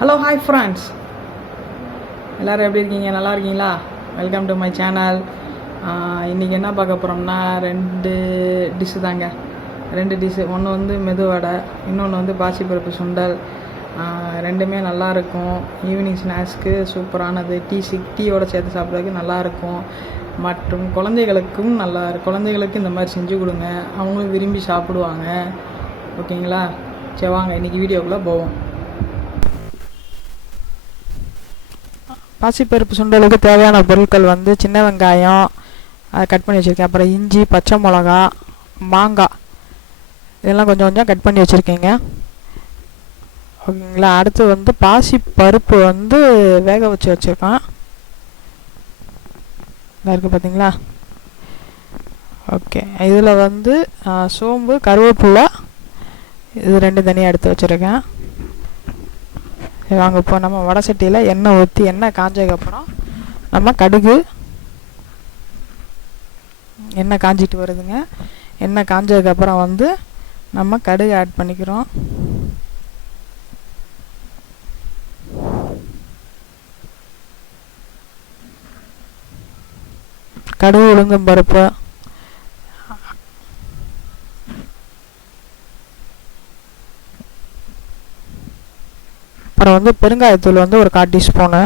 Hello hi friends, எல்லோரும் எப்படி இருக்கீங்க? நல்லா இருக்கீங்களா? Welcome to my channel. இன்றைக்கி என்ன பார்க்க போகிறோம்னா ரெண்டு டிஷ்ஷு தாங்க. ரெண்டு டிஷ்ஷு. ஒன்று வந்து மெதுவடை, இன்னொன்று வந்து பாசிப்பருப்பு சுண்டல். ரெண்டுமே நல்லாயிருக்கும். ஈவினிங் ஸ்நாக்ஸ்க்கு சூப்பரானது. டீயோடு சேர்த்து சாப்பிட்றதுக்கு நல்லாயிருக்கும். மற்றும் குழந்தைகளுக்கு இந்த மாதிரி செஞ்சு கொடுங்க, அவங்களும் விரும்பி சாப்பிடுவாங்க. ஓகேங்களா? சரி வாங்க இன்றைக்கி வீடியோக்குள்ளே போவோம். பாசிப்பருப்பு சுண்டலுக்கு தேவையான பொருட்கள் வந்து சின்ன வெங்காயம் அதை கட் பண்ணி வச்சுருக்கேன். அப்புறம் இஞ்சி, பச்சை மிளகா, மாங்காய் இதெல்லாம் கொஞ்சம் கொஞ்சம் கட் பண்ணி வச்சுருக்கீங்க. ஓகேங்களா? அடுத்து வந்து பாசிப்பருப்பு வந்து வேக வச்சு வச்சுருக்கேன். இதாக இருக்குது பார்த்தீங்களா? ஓகே. இதில் வந்து சோம்பு, கருவேப்பிலை இது ரெண்டு தனியாக எடுத்து வச்சுருக்கேன். வாங்க இப்போ நம்ம வடை சட்டியில் எண்ணெய் ஊற்றி எண்ணெய் காஞ்சதுக்கப்புறம் நம்ம கடுகு, எண்ணெய் காஞ்சிட்டு வருதுங்க. எண்ணெய் காஞ்சதுக்கப்புறம் வந்து நம்ம கடுகு ஆட் பண்ணிக்கிறோம். கடுகு, உளுந்தம் பருப்பு, அப்புறம் வந்து பெருங்காயத்தூள் வந்து ஒரு 1/4 டீஸ்பூனு.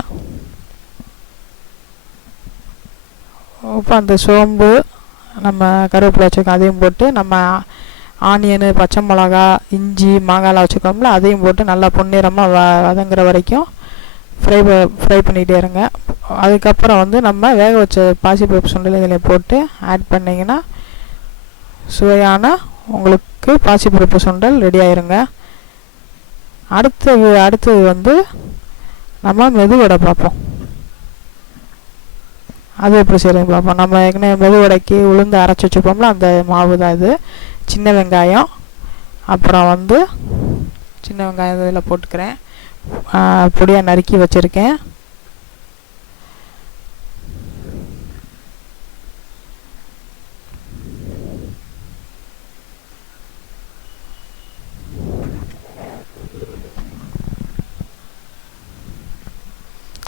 இப்போ அந்த சோம்பு, நம்ம கருவேப்பிலை வச்சுருக்கோம் அதையும் போட்டு, நம்ம ஆனியனு, பச்சை மிளகா, இஞ்சி, மாங்காய்லாம் வச்சுருக்கோம்ல அதையும் போட்டு நல்லா பொன்னிறமாக வதங்குற வரைக்கும் ஃப்ரை பண்ணிகிட்டே இருங்க. அதுக்கப்புறம் வந்து நம்ம வேக வச்ச பாசிப்பருப்பு சுண்டல் இதில் போட்டு ஆட் பண்ணிங்கன்னா சுவையான உங்களுக்கு பாசிப்பருப்பு சுண்டல் ரெடி ஆயிருங்க. அடுத்தது வந்து நம்ம மெதுவடை பார்ப்போம். அது எப்படி செய்யறது பார்ப்போம். நம்ம ஏற்கனவே மெதுவடைக்கு உளுந்து அரைச்சி வச்சுப்போம்ல அந்த மாவு தான் இது. சின்ன வெங்காயம், அப்புறம் வந்து சின்ன வெங்காயம் இதில் போட்டுக்கிறேன். பொடியாக நறுக்கி வச்சுருக்கேன்.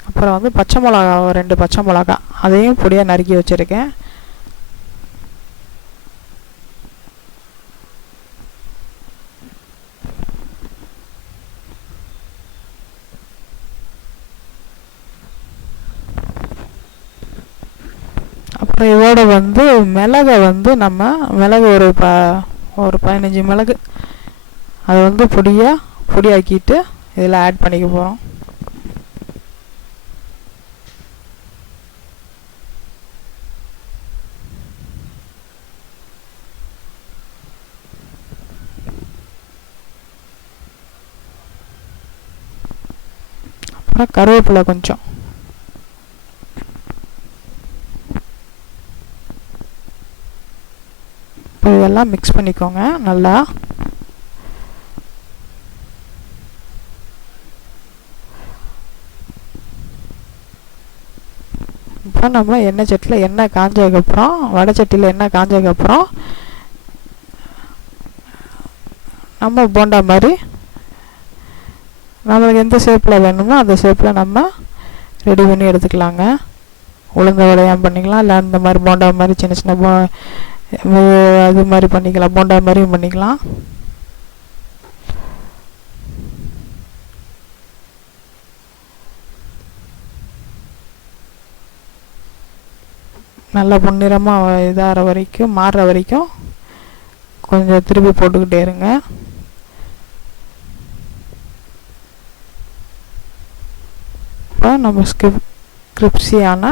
அப்புறம் வந்து பச்சை மிளகா, 2 பச்சை மிளகா அதையும் பொடியாக நறுக்கி வச்சுருக்கேன். அப்புறம் இதோட வந்து மிளகை வந்து மிளகு ஒரு 15 மிளகு அதை வந்து பொடியாக்கிட்டு இதில் ஆட் பண்ணிக்க போகிறோம். அப்புறம் கருவேப்பிலை கொஞ்சம். இப்போ இதெல்லாம் மிக்ஸ் பண்ணிக்கோங்க நல்லா. இப்போ நம்ம எண்ணெய் சட்டியில் எண்ணெய் காஞ்சதுக்கப்புறம், வடை சட்டியில் எண்ணெய் காஞ்சதுக்கப்புறம் நம்ம போண்டா மாதிரி நம்மளுக்கு எந்த ஷேப்பில் வேணுமோ அந்த ஷேப்பில் நம்ம ரெடி பண்ணி எடுத்துக்கலாங்க. உளுந்த வடையாக பண்ணிக்கலாம், இல்லை அந்த மாதிரி போண்டா மாதிரி சின்ன சின்ன அது மாதிரி பண்ணிக்கலாம், போண்டா மாதிரியும் பண்ணிக்கலாம். நல்லா பொன்னிறமாக இதாகிற வரைக்கும், மாறுற வரைக்கும் கொஞ்சம் திருப்பி போட்டுக்கிட்டே இருங்க. நம்ம கிரிப்ஸியான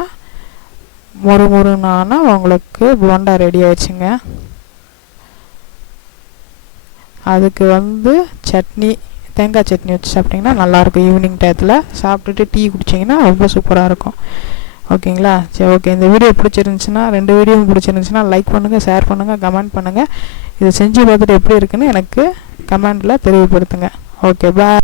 மொறுமொறுனான உங்களுக்கு போண்டா ரெடி ஆயிடுச்சுங்க. அதுக்கு வந்து சட்னி, தேங்காய் சட்னி வச்சு சாப்பிட்டிங்கன்னா நல்லாயிருக்கும். ஈவினிங் டயத்தில் சாப்பிட்டுட்டு டீ குடிச்சிங்கன்னா ரொம்ப சூப்பராக இருக்கும். ஓகேங்களா? சரி, ஓகே. இந்த வீடியோ பிடிச்சிருந்துச்சுன்னா, 2 வீடியோவும் பிடிச்சிருந்துச்சுன்னா லைக் பண்ணுங்கள், ஷேர் பண்ணுங்கள், கமெண்ட் பண்ணுங்கள். இதை செஞ்சு பார்த்துட்டு எப்படி இருக்குன்னு எனக்கு கமெண்டில் தெரியப்படுத்துங்க. ஓகே, பாய்.